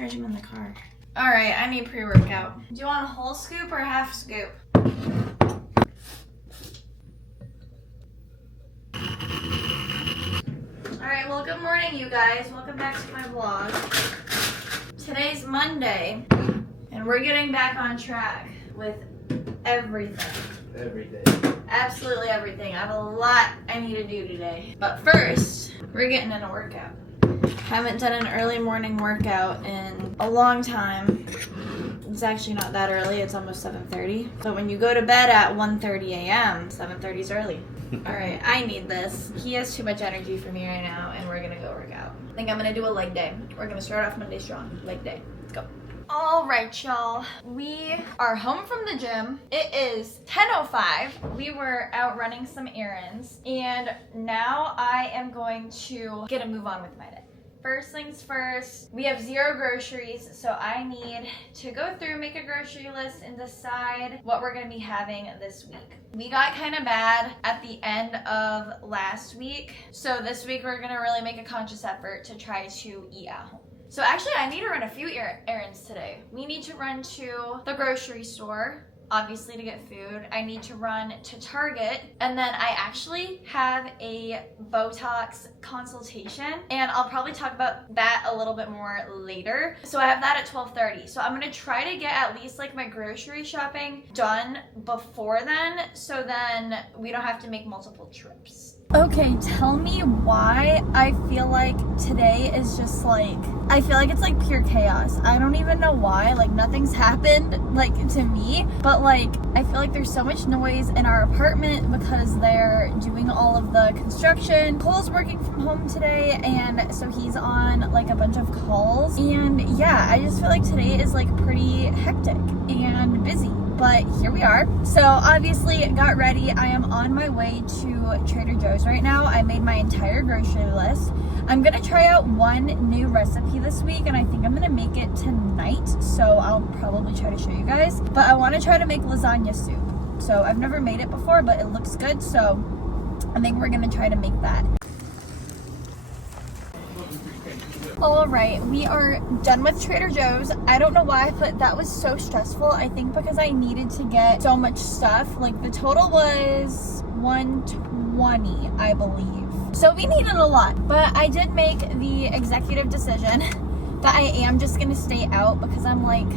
charge them in the car. All right, I need pre-workout. Do you want a whole scoop or half scoop? All right, well, good morning, you guys. Welcome back to my vlog. Today's Monday, and we're getting back on track with everything. Every day. Absolutely everything. I have a lot I need to do today. But first, we're getting in a workout. Haven't done an early morning workout in a long time. It's actually not that early. It's almost 7:30. So when you go to bed at 1:30 a.m., 7:30 is early. All right, I need this. He has too much energy for me right now, and we're going to go work out. I think I'm going to do a leg day. We're going to start off Monday strong. Leg day. Let's go. All right, y'all. We are home from the gym. It is 10:05. We were out running some errands, and now I am going to get a move on with my day. First things first, we have 0 groceries, so I need to go through, make a grocery list, and decide what we're going to be having this week. We got kind of bad at the end of last week, so this week we're going to really make a conscious effort to try to eat at home. So actually, I need to run a few errands today. We need to run to the grocery store, obviously, to get food. I need to run to Target, and then I actually have a Botox consultation, and I'll probably talk about that a little bit more later. So I have that at 12:30. So I'm gonna try to get at least like my grocery shopping done before then, so then we don't have to make multiple trips. Okay, tell me why I feel like today is just like, I feel like it's like pure chaos. I don't even know why, like nothing's happened like to me, but like I feel like there's so much noise in our apartment because they're doing all of the construction. Cole's working from home today, and so he's on like a bunch of calls, and yeah, I just feel like today is like pretty hectic and busy. But here we are. So obviously got ready. I am on my way to Trader Joe's right now. I made my entire grocery list. I'm gonna try out one new recipe this week, and I think I'm gonna make it tonight. So I'll probably try to show you guys. But I wanna try to make lasagna soup. So I've never made it before, but it looks good. So I think we're gonna try to make that. All right, we are done with Trader Joe's. I don't know why, but that was so stressful. I think because I needed to get so much stuff. Like the total was $120, I believe. So we needed a lot, but I did make the executive decision that I am just gonna stay out because I'm like,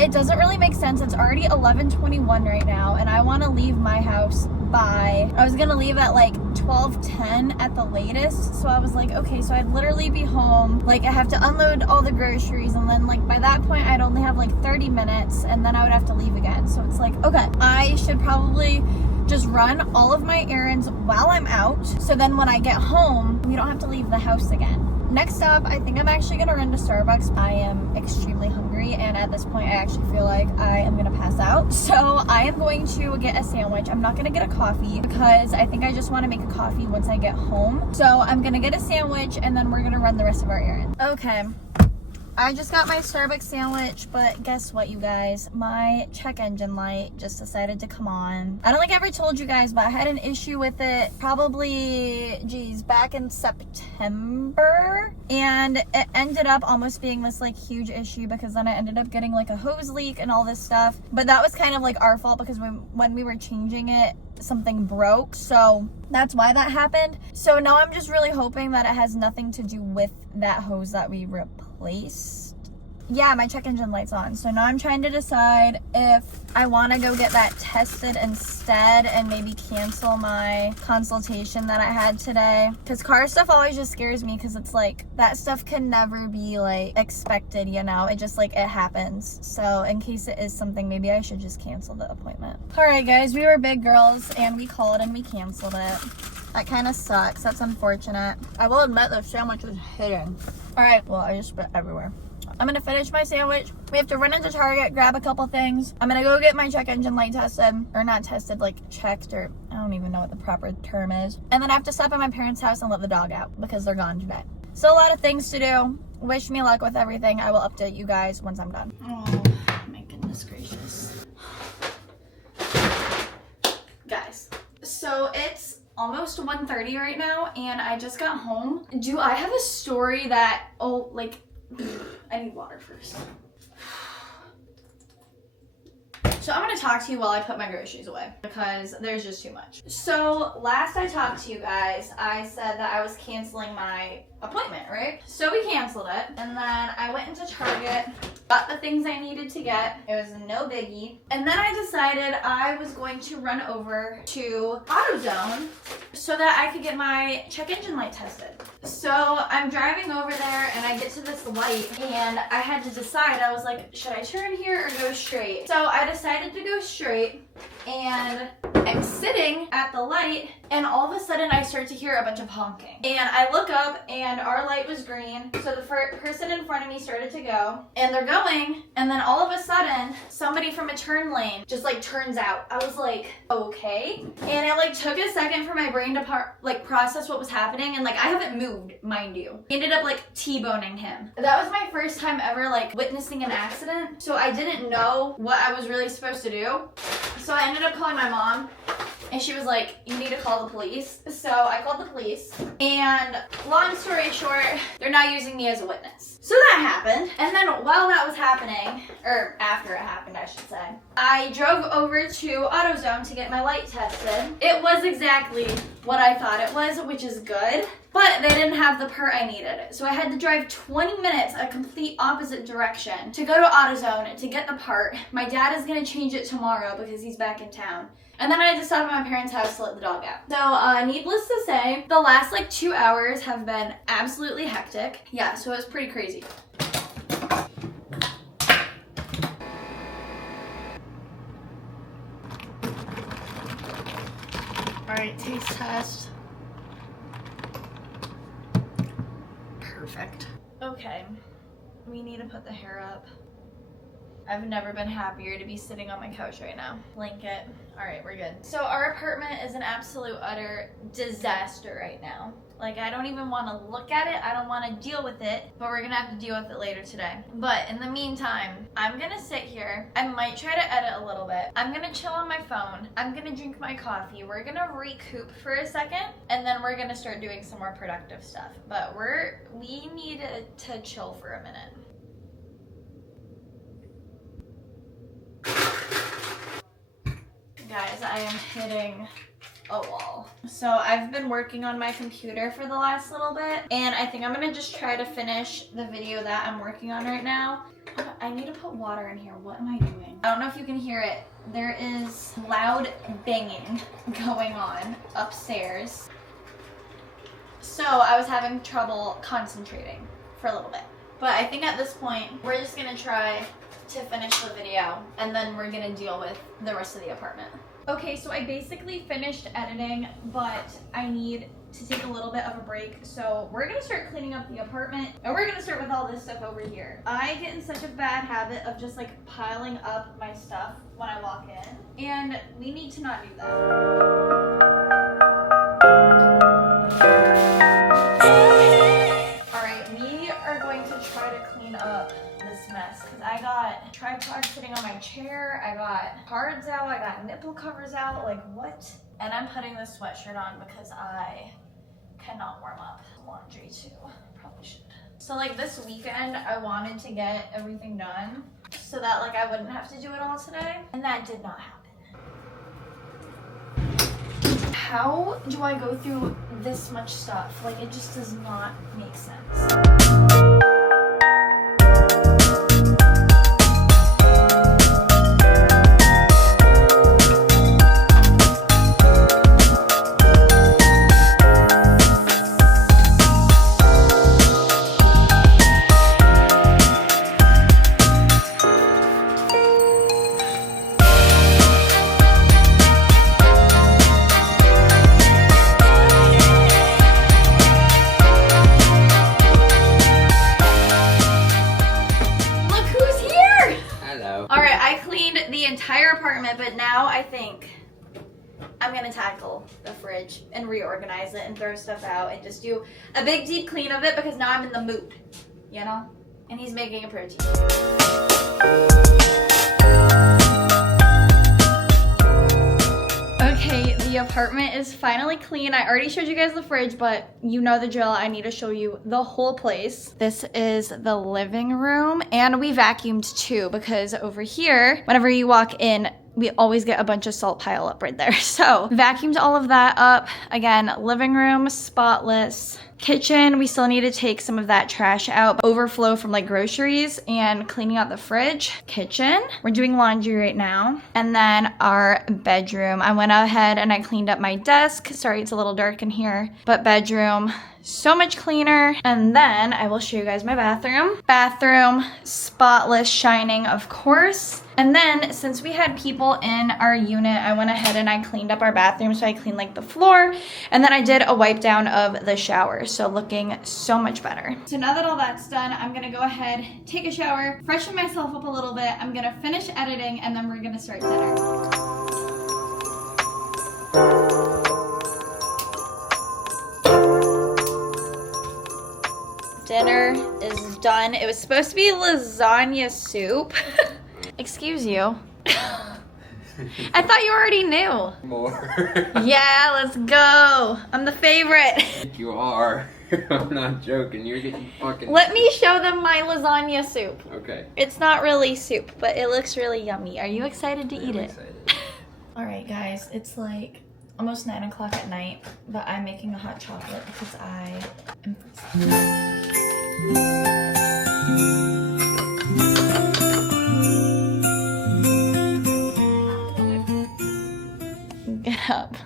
it doesn't really make sense. It's already 11:21 right now, and I wanna leave my house I was gonna leave at like 12:10 at the latest. So I was like, okay, so I'd literally be home. Like I have to unload all the groceries, and then like by that point I'd only have like 30 minutes, and then I would have to leave again. So it's like, okay, I should probably just run all of my errands while I'm out. So then when I get home, we don't have to leave the house again. Next up, I think I'm actually gonna run to Starbucks. I am extremely hungry, and at this point I actually feel like I am gonna pass out. So I am going to get a sandwich. I'm not gonna get a coffee because I think I just wanna make a coffee once I get home. So I'm gonna get a sandwich, and then we're gonna run the rest of our errands. Okay. I just got my Starbucks sandwich, but guess what, you guys? My check engine light just decided to come on. I don't think I ever told you guys, but I had an issue with it probably, back in September. And it ended up almost being this like huge issue because then I ended up getting like a hose leak and all this stuff. But that was kind of like our fault because when we were changing it, something broke. So that's why that happened. So now I'm just really hoping that it has nothing to do with that hose that we replaced. Yeah, my check engine light's on. So now I'm trying to decide if I want to go get that tested instead and maybe cancel my consultation that I had today. Because car stuff always just scares me because it's like that stuff can never be like expected, you know? It just like it happens. So in case it is something, maybe I should just cancel the appointment. All right, guys, we were big girls and we called and we canceled it. That kind of sucks. That's unfortunate. I will admit the sandwich was hitting. All right, well, I just spit everywhere. I'm gonna finish my sandwich. We have to run into Target, grab a couple things. I'm gonna go get my check engine light tested, or not tested, like checked, or I don't even know what the proper term is. And then I have to stop at my parents' house and let the dog out because they're gone today. So a lot of things to do. Wish me luck with everything. I will update you guys once I'm done. Oh my goodness gracious. Guys, so it's almost 1:30 right now and I just got home. Do I have a story that, I need water first. So I'm gonna talk to you while I put my groceries away because there's just too much. So last I talked to you guys, I said that I was canceling my appointment, right? So we canceled it, and then I went into Target, got the things I needed to get. It was no biggie. And then I decided I was going to run over to AutoZone so that I could get my check engine light tested. So I'm driving over there and I get to this light and I had to decide. I was like, should I turn here or go straight? So I decided to go straight, and I'm sitting at the light and all of a sudden I start to hear a bunch of honking. And I look up and our light was green. So the person in front of me started to go and they're going, and then all of a sudden somebody from a turn lane just like turns out. I was like, okay. And it like took a second for my brain to process what was happening, and like I haven't moved, mind you. I ended up like T-boning him. That was my first time ever like witnessing an accident. So I didn't know what I was really supposed to do. So I ended up calling my mom. And she was like, you need to call the police. So I called the police. And long story short, they're now using me as a witness. So that happened. And then while that was happening, or after it happened, I should say, I drove over to AutoZone to get my light tested. It was exactly what I thought it was, which is good. But they didn't have the part I needed. So I had to drive 20 minutes a complete opposite direction to go to AutoZone to get the part. My dad is gonna change it tomorrow because he's back in town. And then I had to stop at my parents' house to let the dog out. So needless to say, the last like 2 hours have been absolutely hectic. Yeah, so it was pretty crazy. All right, taste test. Perfect. Okay, we need to put the hair up. I've never been happier to be sitting on my couch right now. Blanket. All right, we're good. So our apartment is an absolute utter disaster right now. Like, I don't even want to look at it. I don't want to deal with it, but we're gonna have to deal with it later today. But in the meantime, I'm gonna sit here. I might try to edit a little bit. I'm gonna chill on my phone. I'm gonna drink my coffee. We're gonna recoup for a second, and then we're gonna start doing some more productive stuff. But we need to chill for a minute. Guys, I am hitting a wall. So I've been working on my computer for the last little bit, and I think I'm gonna just try to finish the video that I'm working on right now. I need to put water in here. What am I doing? I don't know if you can hear it. There is loud banging going on upstairs. So I was having trouble concentrating for a little bit. But I think at this point, we're just gonna try to finish the video, and then we're gonna deal with the rest of the apartment. Okay, so I basically finished editing, but I need to take a little bit of a break. So we're gonna start cleaning up the apartment, and we're gonna start with all this stuff over here. I get in such a bad habit of just like piling up my stuff when I walk in, and we need to not do that. All right, we are going to try to clean up this mess because I got tripod sitting on my chair, I got cards out, I got nipple covers out, like what? And I'm putting this sweatshirt on because I cannot warm up. Laundry too, probably should. So like this weekend, I wanted to get everything done so that like I wouldn't have to do it all today, and that did not happen. How do I go through this much stuff? Like it just does not make sense. But now I think I'm gonna tackle the fridge and reorganize it and throw stuff out and just do a big deep clean of it because now I'm in the mood, you know? And he's making a protein. Okay, The apartment is finally clean. I already showed you guys the fridge, but you know the drill. I need to show you the whole place. This is the living room, and we vacuumed too because over here, whenever you walk in, we always get a bunch of salt pile up right there. So vacuumed all of that up. Again, living room, spotless. Kitchen, we still need to take some of that trash out, overflow from like groceries and cleaning out the fridge. Kitchen, we're doing laundry right now. And then our bedroom, I went ahead and I cleaned up my desk. Sorry, it's a little dark in here, but bedroom, so much cleaner. And then I will show you guys my bathroom. Bathroom, spotless, shining, of course. And then since we had people in our unit, I went ahead and I cleaned up our bathroom. So I cleaned like the floor, and then I did a wipe down of the shower. So looking so much better. So now that all that's done, I'm gonna go ahead, take a shower, freshen myself up a little bit. I'm gonna finish editing, and then we're gonna start dinner. Dinner is done. It was supposed to be lasagna soup. Excuse you. I thought you already knew. More. Yeah, let's go. I'm the favorite. You are. I'm not joking. You're getting fucking... Let me show them my lasagna soup. Okay. It's not really soup, but it looks really yummy. Are you excited to eat it? Excited. All right, guys. It's like almost 9 o'clock at night, but I'm making a hot chocolate because I am Get up.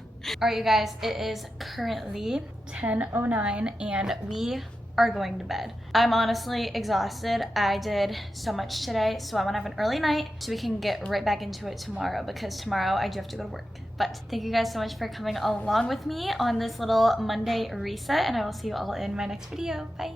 All right, you guys, it is currently 10:09 and we are going to bed. I'm honestly exhausted. I did so much today, so I want to have an early night so we can get right back into it tomorrow, because tomorrow I do have to go to work. But thank you guys so much for coming along with me on this little Monday reset, and I will see you all in my next video. Bye.